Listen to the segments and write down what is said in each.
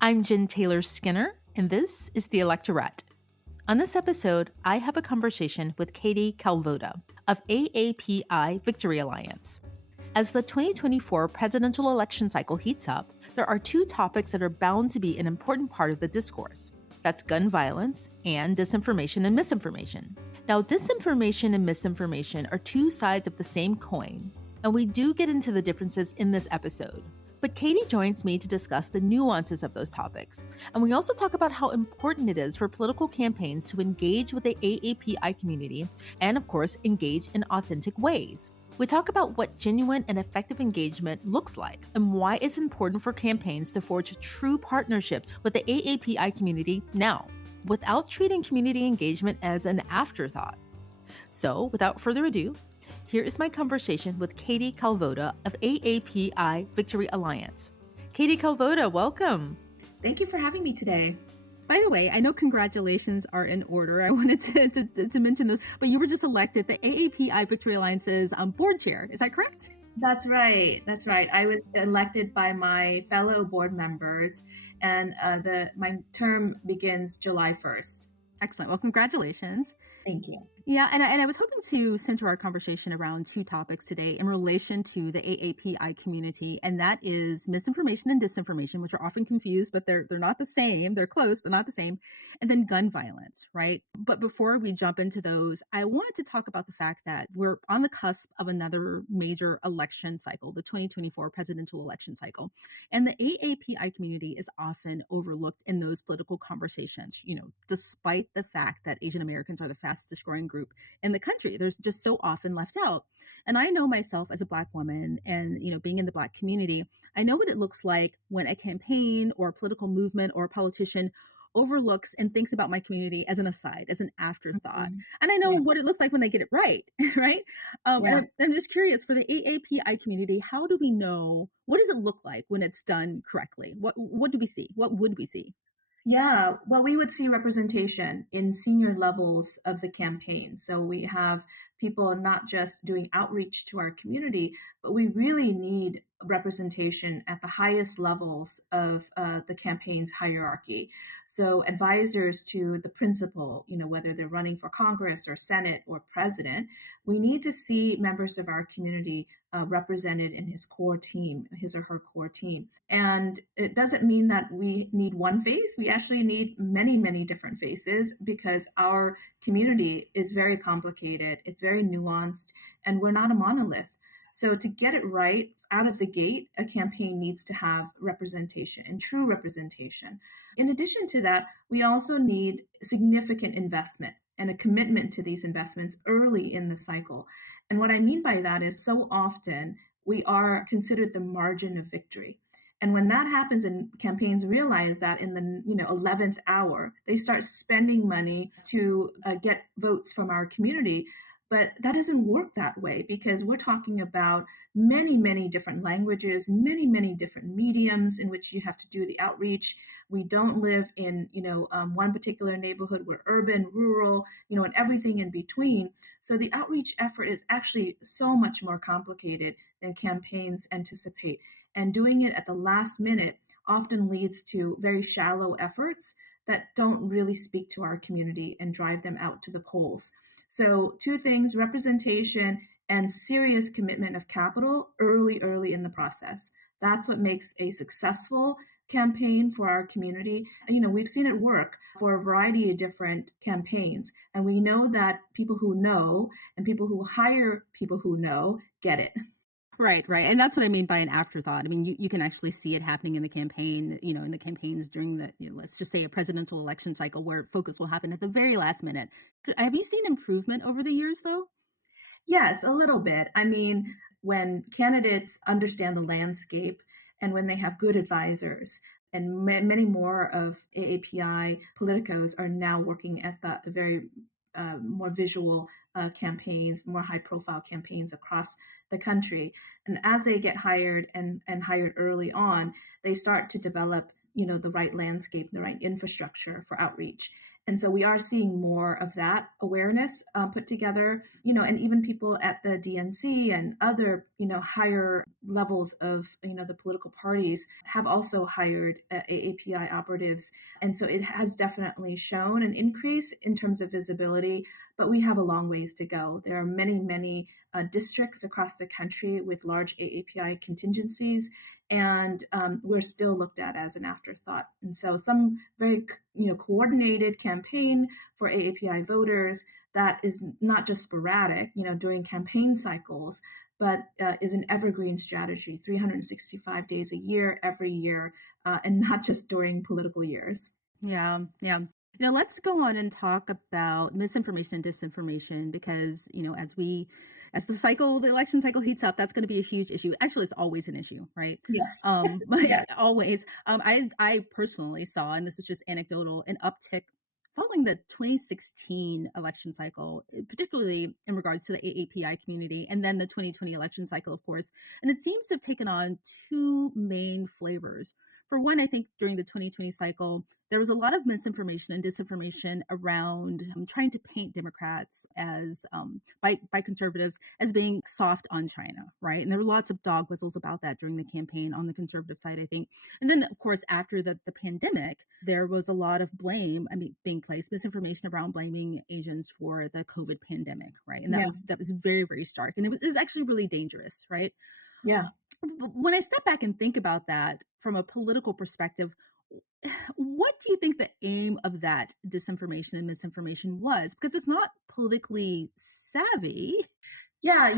I'm Jen Taylor Skinner, and this is The Electorate. On this episode, I have a conversation with Katie Kalvoda of AAPI Victory Alliance. As the 2024 presidential election cycle heats up, there are two topics that are bound to be an important part of the discourse. That's gun violence and disinformation and misinformation. Now, disinformation and misinformation are two sides of the same coin, and we do get into the differences in this episode. But Katie joins me to discuss the nuances of those topics, and we also talk about how important it is for political campaigns to engage with the AAPI community and, of course, engage in authentic ways. We talk about what genuine and effective engagement looks like and why it's important for campaigns to forge true partnerships with the AAPI community now, without treating community engagement as an afterthought. So, without further ado, here is my conversation with Katie Kalvoda of AAPI Victory Alliance. Katie Kalvoda, welcome. Thank you for having me today. By the way, I know congratulations are in order. I wanted to mention this, but you were just elected the AAPI Victory Alliance's board chair. Is that correct? That's right. I was elected by my fellow board members, and my term begins July 1st. Excellent. Well, congratulations. Thank you. Yeah, and I was hoping to center our conversation around two topics today in relation to the AAPI community, and that is misinformation and disinformation, which are often confused, but they're not the same. They're close, but not the same. And then gun violence, right? But before we jump into those, I wanted to talk about the fact that we're on the cusp of another major election cycle, the 2024 presidential election cycle. And the AAPI community is often overlooked in those political conversations, despite the fact that Asian Americans are the fastest growing group in the country. There's just so often left out. And I know myself as a Black woman and, being in the Black community, I know what it looks like when a campaign or a political movement or a politician overlooks and thinks about my community as an aside, as an afterthought. Mhm. And I know Yeah. what it looks like when they get it right, right? Yeah. I'm just curious for the AAPI community, how do we know, what does it look like when it's done correctly? What do we see? What would we see? Yeah, well, we would see representation in senior levels of the campaign. So we have people not just doing outreach to our community, but we really need representation at the highest levels of the campaign's hierarchy. So advisors to the principal, whether they're running for Congress or Senate or president, we need to see members of our community represented in his or her core team. And it doesn't mean that we need one face. We actually need many, many different faces because our community is very complicated, it's very nuanced, and we're not a monolith. So to get it right out of the gate, a campaign needs to have representation and true representation. In addition to that, we also need significant investment and a commitment to these investments early in the cycle. And what I mean by that is so often we are considered the margin of victory. And when that happens and campaigns realize that in the 11th hour, they start spending money to get votes from our community. But that doesn't work that way because we're talking about many, many different languages, many, many different mediums in which you have to do the outreach. We don't live in, one particular neighborhood. We're urban, rural, and everything in between. So the outreach effort is actually so much more complicated than campaigns anticipate. And doing it at the last minute often leads to very shallow efforts that don't really speak to our community and drive them out to the polls. So two things, representation and serious commitment of capital early in the process. That's what makes a successful campaign for our community. And, we've seen it work for a variety of different campaigns. And we know that people who know and people who hire people who know get it. Right. And that's what I mean by an afterthought. I mean, you can actually see it happening in the campaign, in the campaigns during the, let's just say a presidential election cycle where focus will happen at the very last minute. Have you seen improvement over the years, though? Yes, a little bit. I mean, when candidates understand the landscape and when they have good advisors, and many more of AAPI politicos are now working at the very more visual campaigns, more high profile campaigns across the country. And as they get hired and hired early on, they start to develop the right landscape, the right infrastructure for outreach. And so we are seeing more of that awareness put together, and even people at the DNC and other, higher levels of, the political parties have also hired AAPI operatives. And so it has definitely shown an increase in terms of visibility, but we have a long ways to go. There are many, many districts across the country with large AAPI contingencies, and we're still looked at as an afterthought. And so some very coordinated campaign for AAPI voters that is not just sporadic, during campaign cycles, but is an evergreen strategy, 365 days a year, every year, and not just during political years. Yeah, yeah. Let's go on and talk about misinformation and disinformation because, as the election cycle heats up, that's going to be a huge issue. Actually, it's always an issue, right? Yes. But Yes. always. I personally saw, and this is just anecdotal, an uptick following the 2016 election cycle, particularly in regards to the AAPI community, and then the 2020 election cycle, of course. And it seems to have taken on two main flavors. For one, I think during the 2020 cycle, there was a lot of misinformation and disinformation around trying to paint Democrats as by conservatives as being soft on China, right? And there were lots of dog whistles about that during the campaign on the conservative side, I think. And then, of course, after the pandemic, there was a lot of blame, being placed, misinformation around blaming Asians for the COVID pandemic, right? And that Yeah. was very, very stark, and it was actually really dangerous, right? Yeah. When I step back and think about that from a political perspective, what do you think the aim of that disinformation and misinformation was? Because it's not politically savvy. Yeah,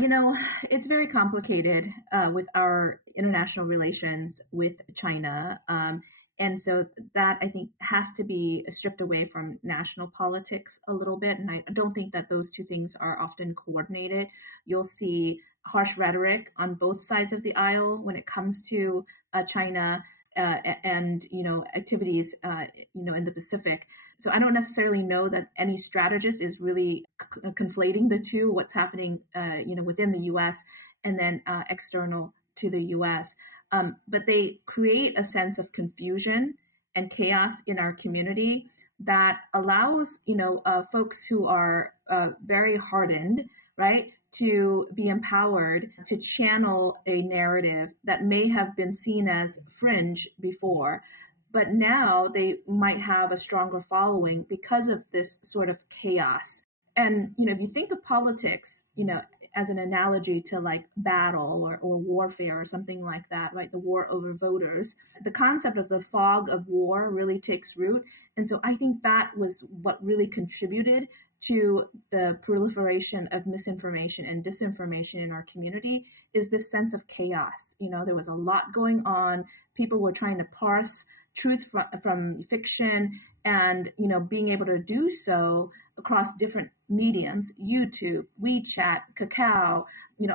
it's very complicated with our international relations with China. And so that I think has to be stripped away from national politics a little bit. And I don't think that those two things are often coordinated. You'll see harsh rhetoric on both sides of the aisle when it comes to China. And activities in the Pacific. So I don't necessarily know that any strategist is really conflating the two, what's happening within the U.S. and then external to the U.S. But they create a sense of confusion and chaos in our community that allows folks who are very hardened, right, to be empowered to channel a narrative that may have been seen as fringe before, but now they might have a stronger following because of this sort of chaos. And if you think of politics, as an analogy to like battle or warfare or something like that, right? The war over voters, the concept of the fog of war really takes root. And so I think that was what really contributed to the proliferation of misinformation and disinformation in our community is this sense of chaos. There was a lot going on. People were trying to parse truth from fiction, and being able to do so across different mediums, YouTube, WeChat, Kakao,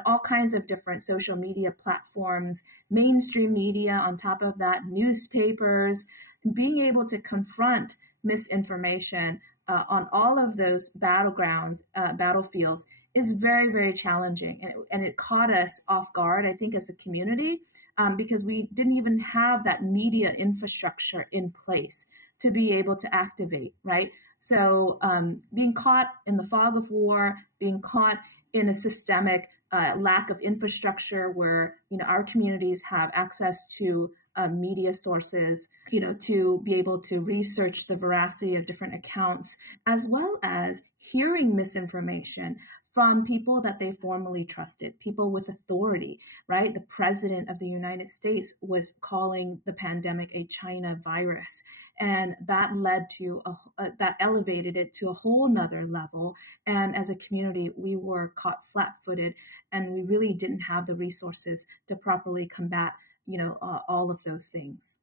all kinds of different social media platforms, mainstream media on top of that, newspapers, being able to confront misinformation on all of those battlefields is very, very challenging. And it caught us off guard, I think, as a community, because we didn't even have that media infrastructure in place to be able to activate, right? So being caught in the fog of war, being caught in a systemic lack of infrastructure where our communities have access to media sources, to be able to research the veracity of different accounts, as well as hearing misinformation from people that they formerly trusted, people with authority, right? The president of the United States was calling the pandemic a China virus. And that led to, that elevated it to a whole nother level. And as a community, we were caught flat footed and we really didn't have the resources to properly combat, all of those things.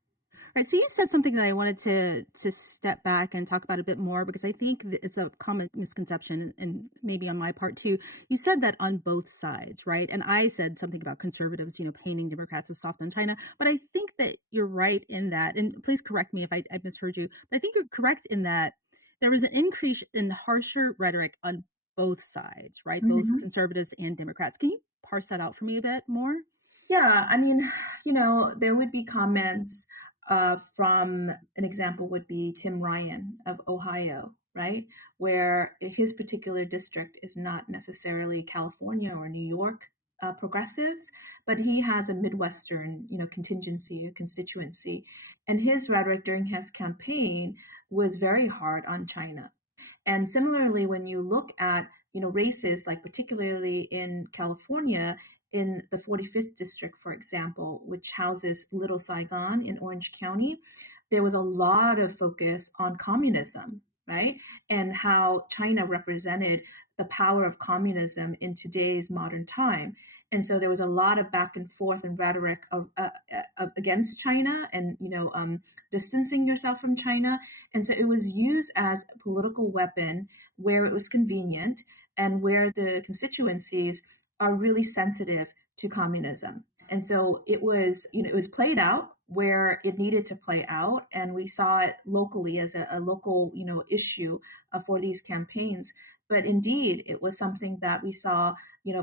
Right. So you said something that I wanted to step back and talk about a bit more because I think that it's a common misconception and maybe on my part too. You said that on both sides, right? And I said something about conservatives, painting Democrats as soft on China. But I think that you're right in that, and please correct me if I misheard you, but I think you're correct in that there was an increase in harsher rhetoric on both sides, right? Both Mhm. conservatives and Democrats. Can you parse that out for me a bit more? Yeah, I mean, there would be comments from an example would be Tim Ryan of Ohio, right? Where his particular district is not necessarily California or New York progressives, but he has a Midwestern, contingency or constituency. And his rhetoric during his campaign was very hard on China. And similarly, when you look at, races, like particularly in California, in the 45th district, for example, which houses Little Saigon in Orange County, there was a lot of focus on communism, right? And how China represented the power of communism in today's modern time. And so there was a lot of back and forth and rhetoric against China and, distancing yourself from China. And so it was used as a political weapon where it was convenient and where the constituencies are really sensitive to communism. And so it was played out where it needed to play out. And we saw it locally as a local, issue for these campaigns. But indeed, it was something that we saw,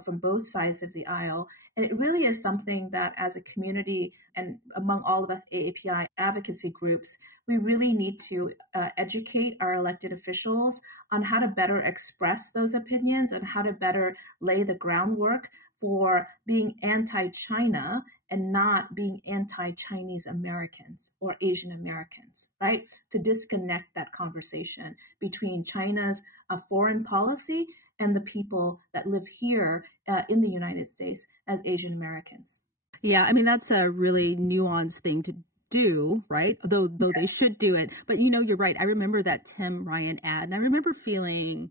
from both sides of the aisle. And it really is something that as a community and among all of us AAPI advocacy groups, we really need to educate our elected officials on how to better express those opinions and how to better lay the groundwork for being anti China and not being anti Chinese Americans or Asian Americans, right? To disconnect that conversation between China's foreign policy and the people that live here in the United States as Asian Americans. Yeah, I mean, that's a really nuanced thing to do, right? Though they should do it. But you're right. I remember that Tim Ryan ad, and I remember feeling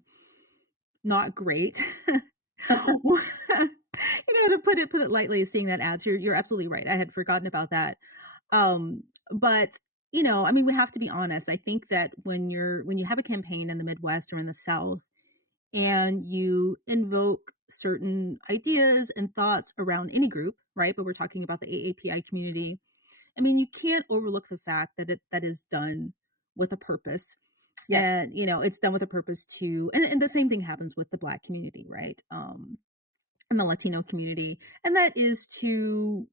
not great. To put it lightly, seeing that ad. So you're absolutely right. I had forgotten about that. But I mean, we have to be honest. I think that when you have a campaign in the Midwest or in the South, and you invoke certain ideas and thoughts around any group, right? But we're talking about the AAPI community. I mean, you can't overlook the fact that is done with a purpose. Yes. And it's done with a purpose to, and the same thing happens with the Black community, right? And the Latino community. And that is to,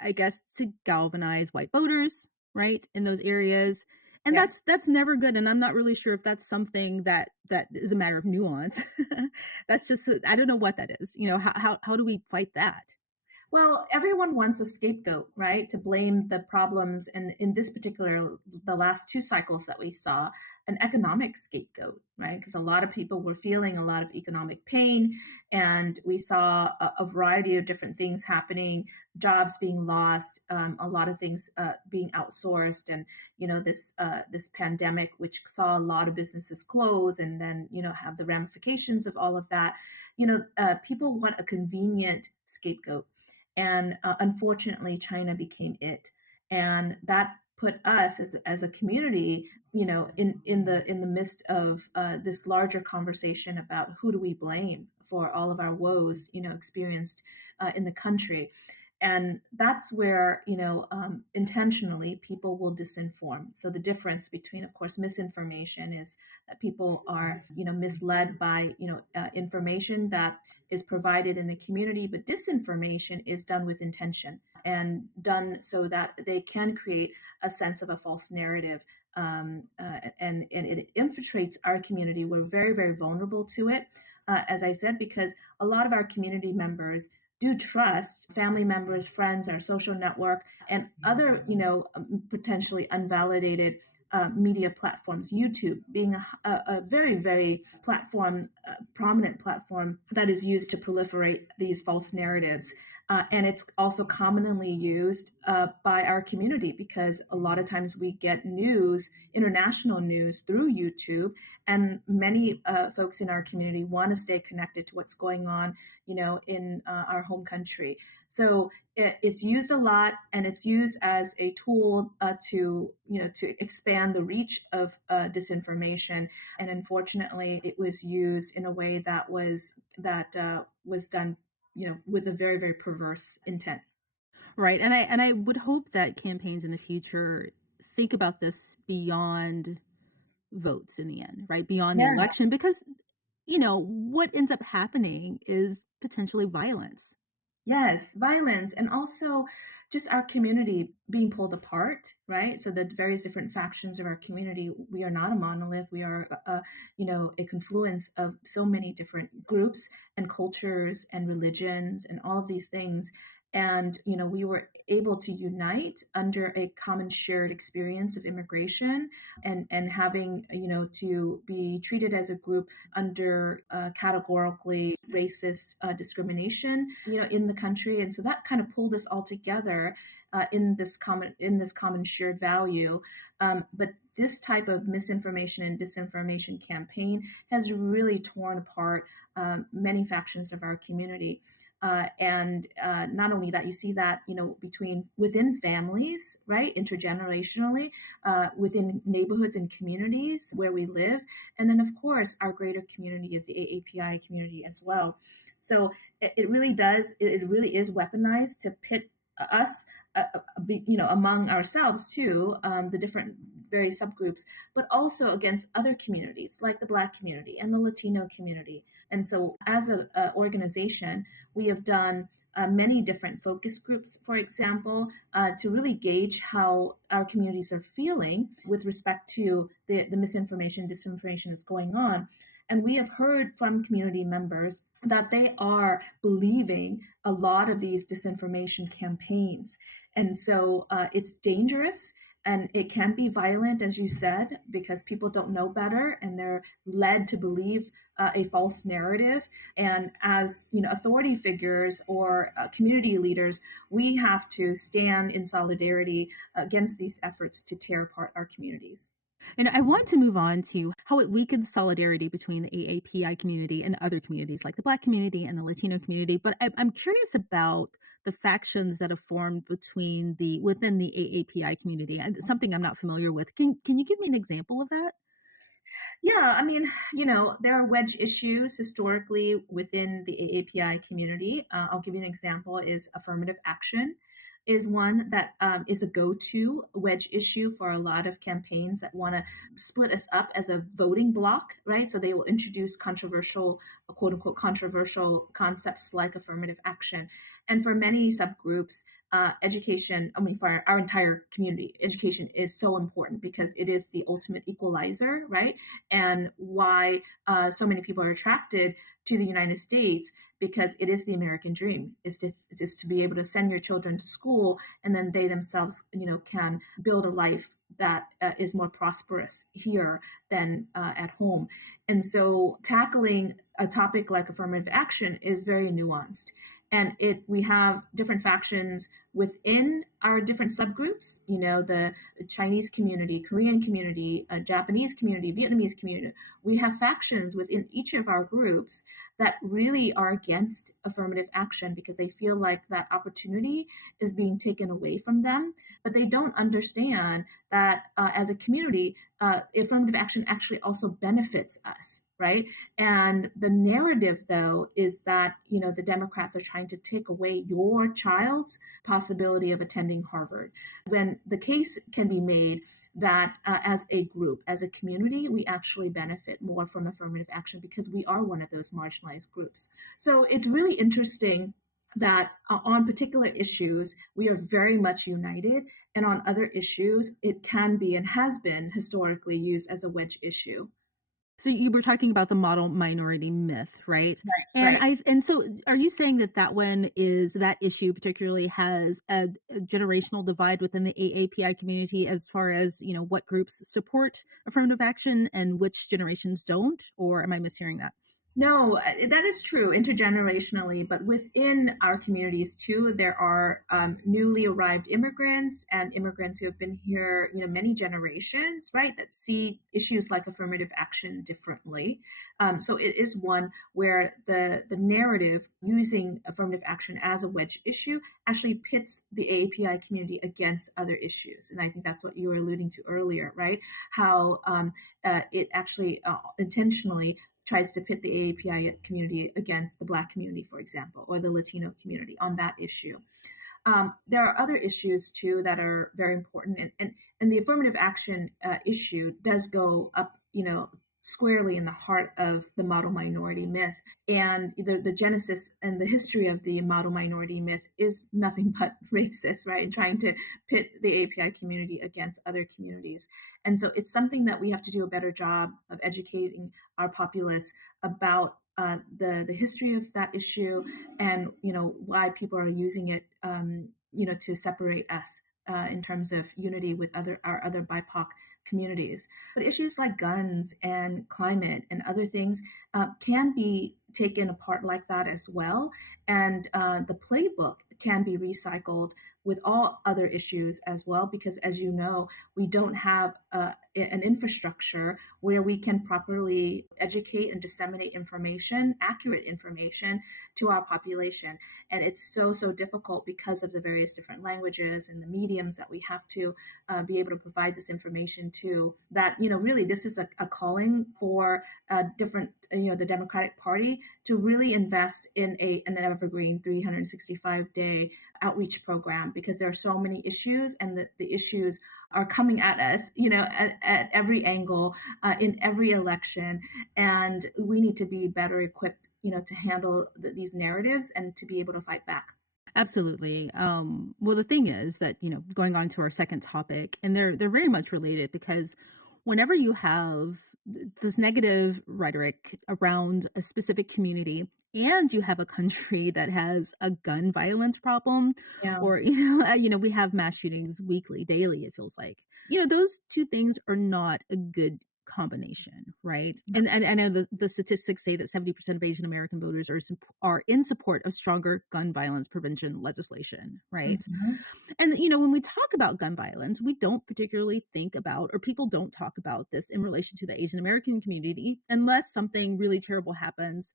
I guess, to galvanize white voters, right, in those areas. And Yeah. that's never good. And I'm not really sure if that's something that is a matter of nuance. That's just, I don't know what that is. How do we fight that? Well, everyone wants a scapegoat, right? To blame the problems. And in this particular, the last two cycles that we saw, an economic scapegoat, right? Because a lot of people were feeling a lot of economic pain. And we saw a variety of different things happening, jobs being lost, a lot of things being outsourced. And, this pandemic, which saw a lot of businesses close and then, have the ramifications of all of that. People want a convenient scapegoat. And unfortunately, China became it. And that put us as a community, in the midst of this larger conversation about who do we blame for all of our woes, experienced in the country. And that's where, intentionally people will disinform. So the difference between, of course, misinformation is that people are, misled by, information that is provided in the community, but disinformation is done with intention and done so that they can create a sense of a false narrative. And it infiltrates our community. We're very, very vulnerable to it, as I said, because a lot of our community members do trust family members, friends, our social network, and other, potentially unvalidated media platforms. YouTube being a very, very prominent platform that is used to proliferate these false narratives. And it's also commonly used by our community because a lot of times we get news, international news through YouTube, and many folks in our community want to stay connected to what's going on, in our home country. So it's used a lot, and it's used as a tool to expand the reach of disinformation. And unfortunately, it was used in a way that was done, with a very, very perverse intent. Right. And I would hope that campaigns in the future think about this beyond votes in the end, right? Beyond the Yeah. election, because what ends up happening is potentially violence. Yes, violence, and also, just our community being pulled apart, right? So the various different factions of our community, we are not a monolith. We are, a confluence of so many different groups and cultures and religions and all of these things. And, we were able to unite under a common shared experience of immigration and having, to be treated as a group under categorically racist discrimination, in the country. And so that kind of pulled us all together in this common shared value. But this type of misinformation and disinformation campaign has really torn apart many factions of our community. And not only that, you see that within families, right, intergenerationally, within neighborhoods and communities where we live, and then of course our greater community of the AAPI community as well. So it really does. It really is weaponized to pit us, among ourselves too, the different various subgroups, but also against other communities like the Black community and the Latino community. And so, as a organization, we have done many different focus groups, for example, to really gauge how our communities are feeling with respect to the misinformation, disinformation that's going on. And we have heard from community members that they are believing a lot of these disinformation campaigns. And so it's dangerous and it can be violent, as you said, because people don't know better and they're led to believe a false narrative. And as authority figures or community leaders, we have to stand in solidarity against these efforts to tear apart our communities. And I want to move on to how it weakens solidarity between the AAPI community and other communities like the Black community and the Latino community. But I'm curious about the factions that have formed within the AAPI community. And something I'm not familiar with. Can you give me an example of that? Yeah, I mean, there are wedge issues historically within the AAPI community. I'll give you an example is affirmative action is one that is a go-to wedge issue for a lot of campaigns that want to split us up as a voting bloc, right? So they will introduce controversial, quote unquote, controversial concepts like affirmative action. And for many subgroups, education, I mean, for our entire community, education is so important because it is the ultimate equalizer, right? And why so many people are attracted to the United States because it is the American dream is to be able to send your children to school and then they themselves can build a life that is more prosperous here than at home. And so tackling a topic like affirmative action is very nuanced. And we have different factions within our different subgroups, the Chinese community, Korean community, Japanese community, Vietnamese community. We have factions within each of our groups that really are against affirmative action because they feel like that opportunity is being taken away from them. But they don't understand that as a community, affirmative action actually also benefits us, right? And the narrative, though, is that the Democrats are trying to take away your child's possibility of attending Harvard. When the case can be made that as a group, as a community, we actually benefit more from affirmative action because we are one of those marginalized groups. So it's really interesting that on particular issues, we are very much united. And on other issues, it can be and has been historically used as a wedge issue. So you were talking about the model minority myth, right? Right, And right. so are you saying that that issue particularly has a generational divide within the AAPI community as far as, what groups support affirmative action and which generations don't? Or am I mishearing that? No, that is true intergenerationally, but within our communities too, there are newly arrived immigrants and immigrants who have been here, many generations, right? That see issues like affirmative action differently. So it is one where the narrative using affirmative action as a wedge issue actually pits the AAPI community against other issues, and I think that's what you were alluding to earlier, right? How it actually intentionally tries to pit the AAPI community against the Black community, for example, or the Latino community on that issue. There are other issues too that are very important, and the affirmative action issue does go up, squarely in the heart of the model minority myth. And the genesis and the history of the model minority myth is nothing but racist, right? And trying to pit the API community against other communities. And so it's something that we have to do a better job of educating our populace about the history of that issue, and why people are using it, to separate us in terms of unity with our other BIPOC communities. But issues like guns and climate and other things can be taken apart like that as well. And the playbook can be recycled with all other issues as well, because as you know, we don't have an infrastructure where we can properly educate and disseminate information, accurate information to our population. And it's so difficult because of the various different languages and the mediums that we have to be able to provide this information to. That really this is a calling for different the Democratic Party to really invest in an evergreen 365-day outreach program, because there are so many issues, and the issues are coming at us at every angle, in every election, and we need to be better equipped to handle these narratives and to be able to fight back. Absolutely. Well, the thing is that, going on to our second topic, and they're very much related, because whenever you have this negative rhetoric around a specific community, and you have a country that has a gun violence problem, Yeah, or we have mass shootings weekly, daily, it feels like. Those two things are not a good combination, right? And I know the statistics say that 70% of Asian American voters are in support of stronger gun violence prevention legislation, right? mhm. And when we talk about gun violence, we don't particularly think about, or people don't talk about this in relation to the Asian American community, unless something really terrible happens,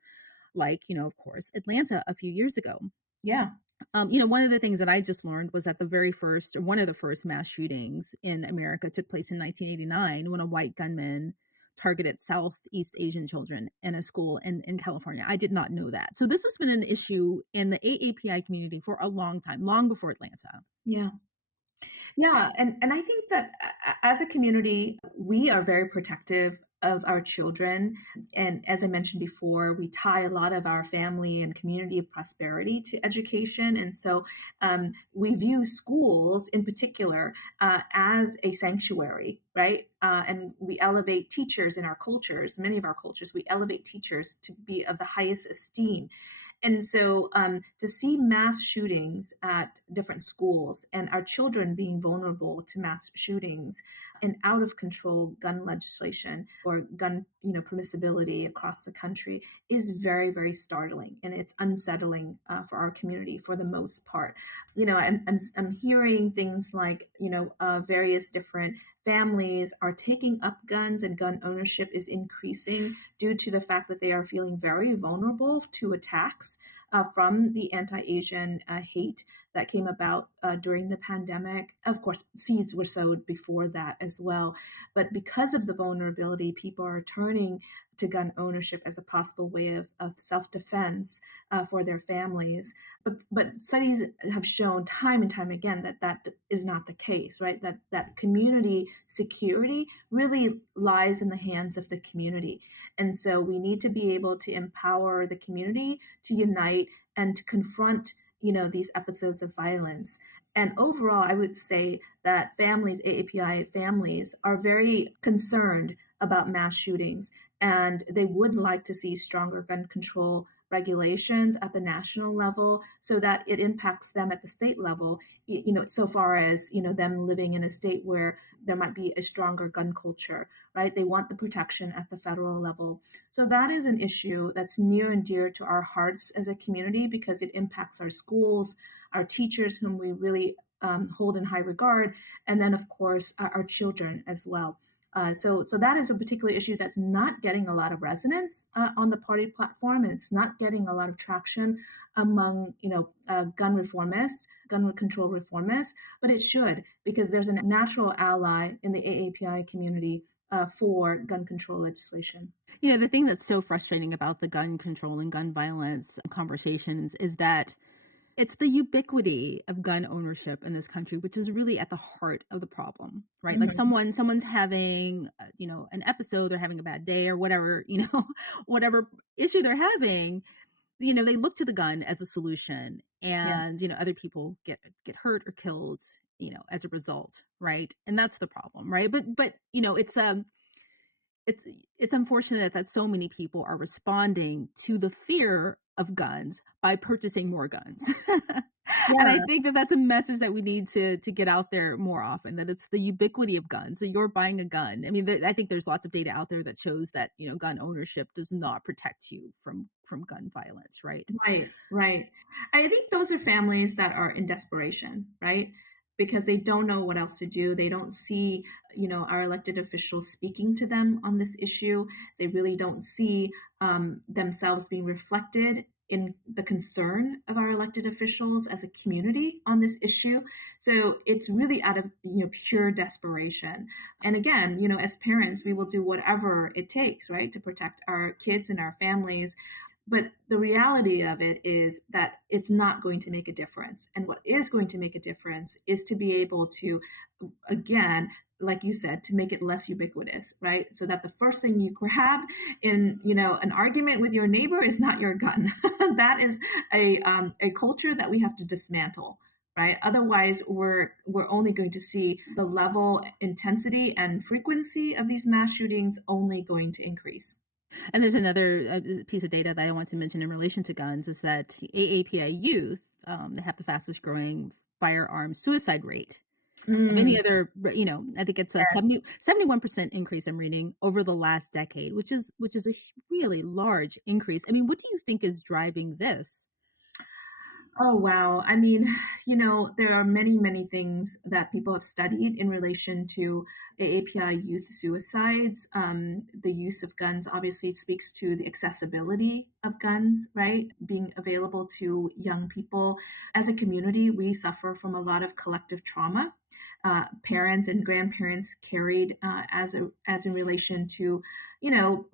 like, of course, Atlanta a few years ago. Yeah, One of the things that I just learned was that one of the first mass shootings in America took place in 1989, when a white gunman targeted Southeast Asian children in a school in California. I did not know that. So this has been an issue in the AAPI community for a long time, long before Atlanta. yeah. Yeah, and I think that as a community, we are very protective of our children. And as I mentioned before, we tie a lot of our family and community prosperity to education. And so we view schools in particular as a sanctuary, right? And we elevate teachers in our cultures, many of our cultures, we elevate teachers to be of the highest esteem. And so to see mass shootings at different schools and our children being vulnerable to mass shootings and out of control gun legislation or gun permissibility across the country is very startling, and it's unsettling for our community for the most part. I'm hearing things like various different families are taking up guns, and gun ownership is increasing due to the fact that they are feeling very vulnerable to attacks from the anti-Asian hate that came about during the pandemic. Of course, seeds were sowed before that as well. But because of the vulnerability, people are turning to gun ownership as a possible way of self-defense for their families. But studies have shown time and time again that that is not the case, right? That community security really lies in the hands of the community. And so we need to be able to empower the community to unite and to confront these episodes of violence. And overall, I would say that families, AAPI families, are very concerned about mass shootings, and they would like to see stronger gun control regulations at the national level so that it impacts them at the state level, so far as them living in a state where there might be a stronger gun culture, right? They want the protection at the federal level. So that is an issue that's near and dear to our hearts as a community, because it impacts our schools, our teachers, whom we really hold in high regard, and then, of course, our children as well. So that is a particular issue that's not getting a lot of resonance on the party platform, and it's not getting a lot of traction among gun reformists, gun control reformists, but it should, because there's a natural ally in the AAPI community for gun control legislation. The thing that's so frustrating about the gun control and gun violence conversations is that It's the ubiquity of gun ownership in this country, which is really at the heart of the problem, right? Like Mhm. someone's having, an episode, they're having a bad day or whatever, whatever issue they're having, they look to the gun as a solution, Yeah. and other people get hurt or killed, as a result, right? And that's the problem, right? But it's it's unfortunate that so many people are responding to the fear of guns by purchasing more guns. And I Yeah. think that that's a message that we need to get out there more often, that it's the ubiquity of guns. So you're buying a gun. I mean, I think there's lots of data out there that shows that, gun ownership does not protect you from gun violence, right? Right, right. I think those are families that are in desperation, right? Because they don't know what else to do. They don't see, our elected officials speaking to them on this issue. They really don't see themselves being reflected in the concern of our elected officials as a community on this issue. So it's really out of, pure desperation. And again, as parents, we will do whatever it takes, right, to protect our kids and our families, but the reality of it is that it's not going to make a difference. And what is going to make a difference is to be able to, again, like you said, to make it less ubiquitous, right? So that the first thing you grab in, an argument with your neighbor is not your gun. That is a culture that we have to dismantle. Right. Otherwise, we're only going to see the level, intensity, and frequency of these mass shootings only going to increase. And there's another piece of data that I want to mention in relation to guns is that AAPI youth, they have the fastest growing firearm suicide rate of any Mm, other, I think it's a yes. 71% increase I'm reading over the last decade, which is a really large increase. I mean, what do you think is driving this? Oh, wow. I mean, there are many, many things that people have studied in relation to AAPI youth suicides. The use of guns obviously speaks to the accessibility of guns, right? Being available to young people. As a community, we suffer from a lot of collective trauma. Parents and grandparents carried as in relation to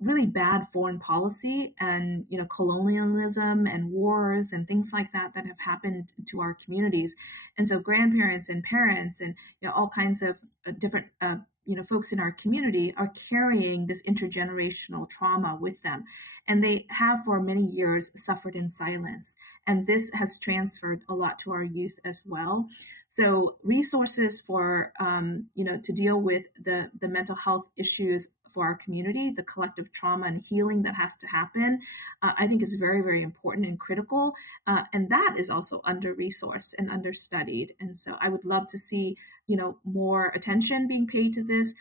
really bad foreign policy and, colonialism and wars and things like that that have happened to our communities. And so grandparents and parents and, all kinds of different, folks in our community are carrying this intergenerational trauma with them. And they have for many years suffered in silence. And this has transferred a lot to our youth as well. So resources for, to deal with the mental health issues for our community, the collective trauma and healing that has to happen, I think is very, very important and critical. And that is also under resourced and understudied. And so I would love to see, more attention being paid to this,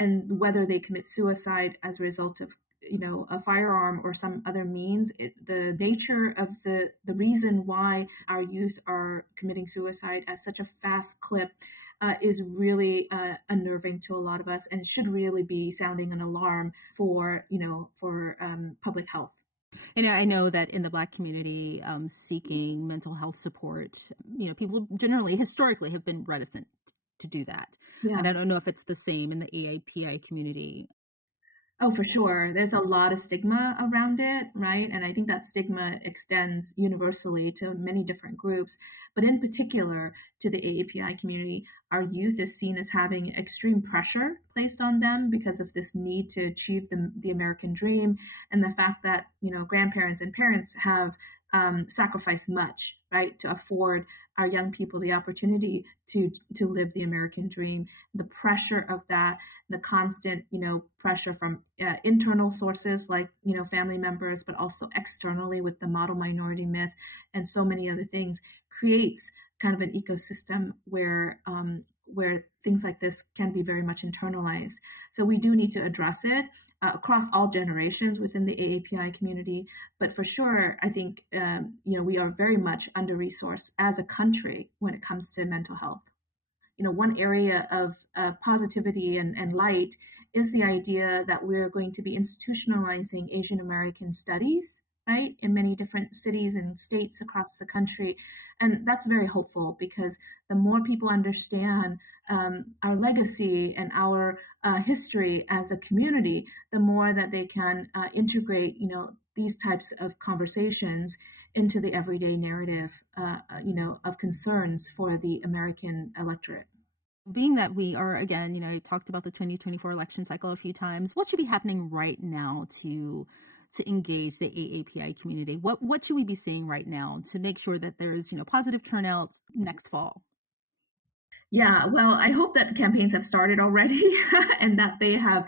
and whether they commit suicide as a result of a firearm or some other means, the nature of the reason why our youth are committing suicide at such a fast clip is really unnerving to a lot of us, and it should really be sounding an alarm for public health. And I know that in the Black community, seeking mental health support, people generally, historically, have been reticent to do that. And Yeah. I don't know if it's the same in the AAPI community. Oh, for sure. There's a lot of stigma around it, right? And I think that stigma extends universally to many different groups, but in particular to the AAPI community. Our youth is seen as having extreme pressure placed on them because of this need to achieve the American dream, and the fact that, grandparents and parents have sacrificed much, right, to afford our young people the opportunity to live the American dream. The pressure of that, the constant, pressure from internal sources like, family members, but also externally with the model minority myth and so many other things, creates kind of an ecosystem where things like this can be very much internalized. So we do need to address it across all generations within the AAPI community. But for sure, I think we are very much under resourced as a country when it comes to mental health. One area of positivity and light is the idea that we're going to be institutionalizing Asian American studies, right, in many different cities and states across the country. And that's very hopeful because the more people understand our legacy and our history as a community, the more that they can integrate, these types of conversations into the everyday narrative, of concerns for the American electorate. Being that we are, again, you talked about the 2024 election cycle a few times, what should be happening right now to engage the AAPI community? What should we be seeing right now to make sure that there's, positive turnouts next fall? Yeah, well, I hope that campaigns have started already and that they have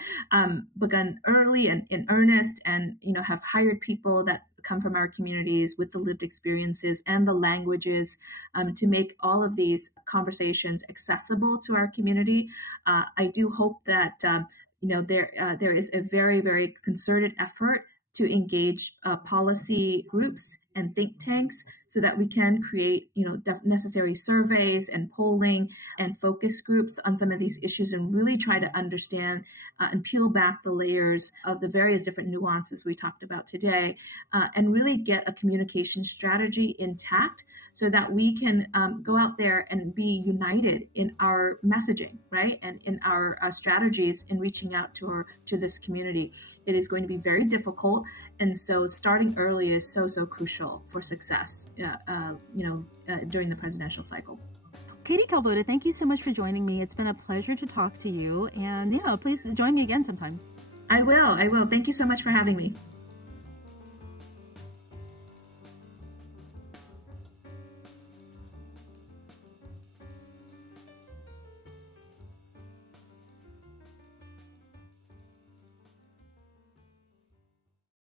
begun early and in earnest, and have hired people that come from our communities with the lived experiences and the languages to make all of these conversations accessible to our community. I do hope that there is a very, very concerted effort to engage policy groups and think tanks so that we can create necessary surveys and polling and focus groups on some of these issues, and really try to understand and peel back the layers of the various different nuances we talked about today, and really get a communication strategy intact so that we can go out there and be united in our messaging, right, and in our strategies in reaching out to this community. It is going to be very difficult, and so starting early is so crucial for success. During the presidential cycle. Katie Kalvoda, thank you so much for joining me. It's been a pleasure to talk to you. And yeah, please join me again sometime. I will. Thank you so much for having me.